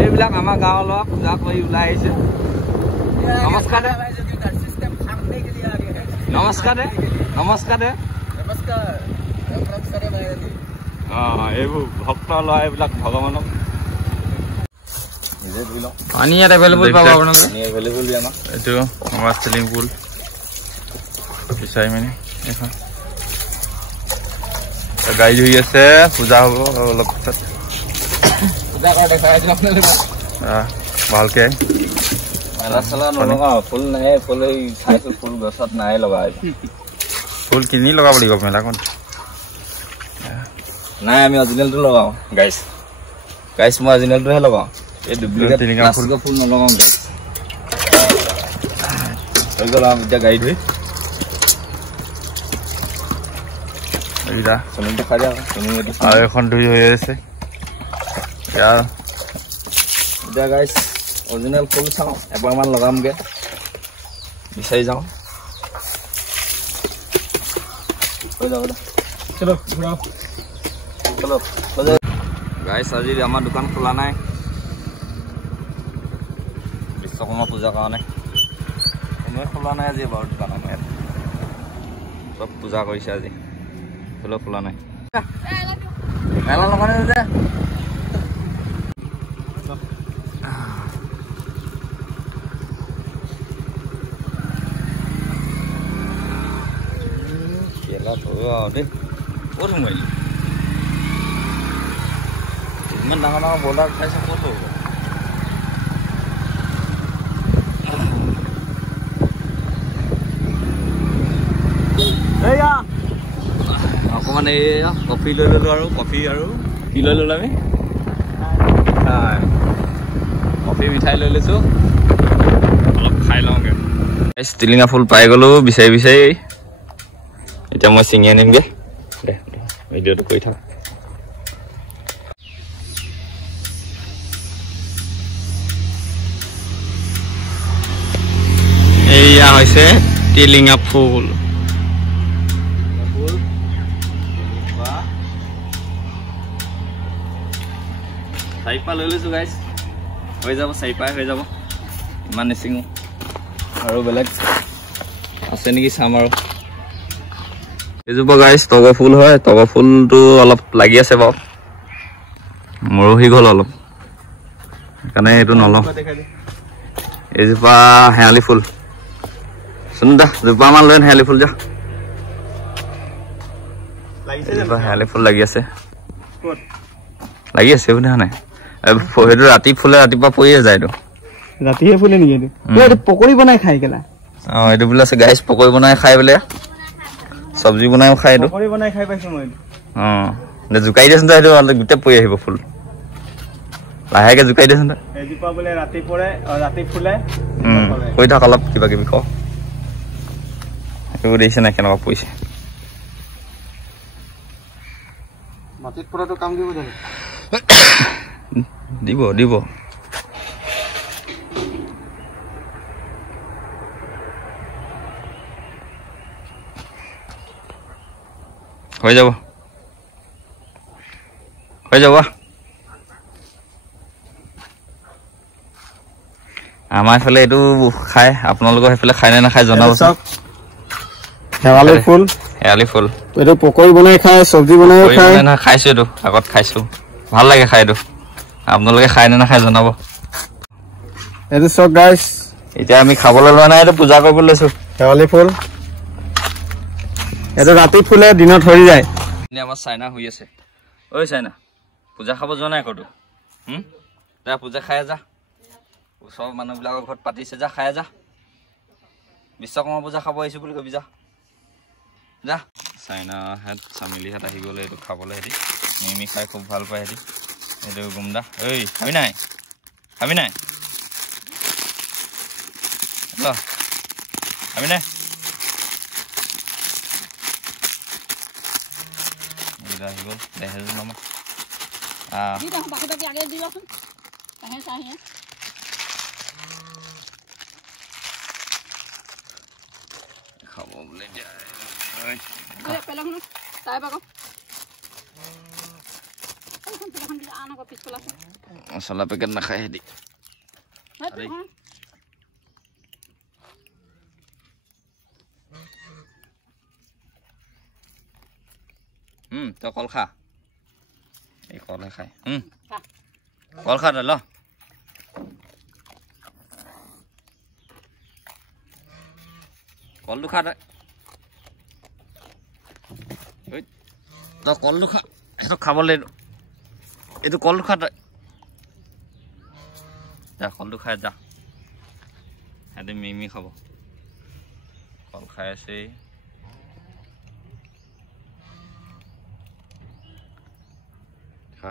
এইবিলাক আমাৰ গাঁৱৰ ল'ৰা পূজা কৰি ওলাই আহিছে নমস্কাৰ দে নমস্কাৰ দে নমস্কাৰ দে এইবোৰ ভক্ত ল'ৰা এইবিলাক ভগৱানক পানী ইয়াত এভেইলেবল পাব আপোনালোকে এভেইলেবল আমাক এইটো আমাৰ চিলিং পুল বিচাৰি মানে এখন গাড়ী ধুই আছে পূজা হ'ব অলপ পিছত পূজা কৰা দেখাই আছো আপোনালোকে ভালকে মেলা চেলা নলগাওঁ ফুল নাই ফুল এই চাইছো ফুল গছত নাই লগা ফুল কিনি লগাব লাগিব মেলাখন নাই আমি অৰিজিনেলটো লগাওঁ গাইছ মই অৰিজিনেলটোহে লগাওঁ এই ডুপ্লিকেট প্লাষ্টিকৰ ফুল নলগাওঁ গাইছ হৈ গ'ল আমি এতিয়া গাড়ী ধুই আৰু এখন ধুই হৈ আছে এতিয়া গাইছ অৰিজিনেল ফুল চাওঁ এবাৰমান লগামগৈ বিচাৰি যাওঁ হৈ যাব চলো ঘূৰাও চলো গাইছ আজি আমাৰ দোকান খোলা নাই বিশ্বকৰ্মা পূজাৰ কাৰণে কোনোৱে খোলা নাই আজি বাৰু দোকান আমাৰ ইয়াত চব পূজা কৰিছে আজি খোলা নাই মেলা লগা নাই যে কেলা দেই ক'ত সোমাইলি ইমান ডাঙৰ ডাঙৰ বৰ্ডাৰ খাইছে ক'ত হ'ব অকণমান এই কফি লৈ ল'লোঁ আৰু কফি আৰু কি লৈ ল'লোঁ আমি কফি মিঠাই লৈ লৈছোঁ অলপ খাই লওঁগৈ ষ্টিলিঙা ফুল পাই গ'লোঁ বিচাৰি এতিয়া মই ছিঙি আনিমগৈ দে ভিডিঅ'টো কৰি থাক এয়া হৈছে টিলিঙা ফুল চাৰিপা লৈ লৈছোঁ গাইছ হৈ যাব চাৰিপাই হৈ যাব ইমান নিচিঙো আৰু বেলেগ আছে নেকি চাম আৰু এইজোপা গাইছ তগৰ ফুল হয় তগৰ ফুলটো অলপ লাগি আছে বাৰু মৰহি গ'ল অলপ সেইকাৰণে এইটো নলওঁ এইজোপা শেৱালি ফুল শুন দা জোপামান লৈ শেৱালি ফুল যা শেৱালি ফুল লাগি আছে বুলি নাই সেইটো ৰাতি ফুলে ৰাতিপুৱা পৰিয়ে যায় ৰাতিহে ফুলে নেকি এইটো পকৰি বনাই খাই কেলা এইটো বোলে আছে গাইছ পকৰি বনাই খাই বোলে চব্জি বনাইও খাই এইটো পকৰি বনাই খাই পাইছো মই জোকাই দেচোন তই সেইটো গোটেই পৰি আহিব ফুল লাহেকে জোকাই দেচোন তই এজোপা বোলে ৰাতি পৰে ৰাতি ফুলে কৈ থাক অলপ কিবা কিবি ক এইবোৰ দেখিছে নাই কেনেকুৱা পৰিছে মাটিত পৰাটো কাম দিব জানো দিব হৈ যাব আমাৰ এইফালে এইটো খাই আপোনালোকৰ সেইফালে খাই নে নাখায় জনাবচোন শেৱালি ফুল এইটো পকৰি বনাই খাই চব্জি বনাই খাই খাইছো এইটো আগত খাইছো ভাল লাগে খাই এইটো আপোনালোকে খাই নে নাখায় জনাব এইটো চক গাইছ এতিয়া আমি খাবলৈ লোৱা নাই এইটো পূজা কৰিবলৈ লৈছো শেৱালি ফুল এইটো ৰাতি ফুলে দিনত সৰি যায় আমাৰ চাইনা হৈ আছে ঐ চাইনা পূজা খাব যোৱা নাই ক'তো যা পূজা খাই যা ওচৰৰ মানুহবিলাকৰ ঘৰত পাতিছে যা খাই যা বিশ্বকৰ্মা পূজা খাব আহিছো বুলি কবি যা চাইনাহেঁত চামিলিহেঁত আহি গ'লে এইটো খাবলৈ সিহঁতি নেমি খাই খুব ভাল পায় সিহঁতি এইটো গুমদা ঐ খাবি নাই খাবি নাই আহি গ'ল দেহেজো নামা খাব বোলে মছলা পেকেট নাখায় হেদি তই কল খা এই কলহে খায় কল খা তই ল কলটো খা তই কলটো খা সেইটো খাবলৈ এইটো কলটো খা তই যা কলটো খাই যা সিহঁতে মিমি খাব কল খাই আছে খা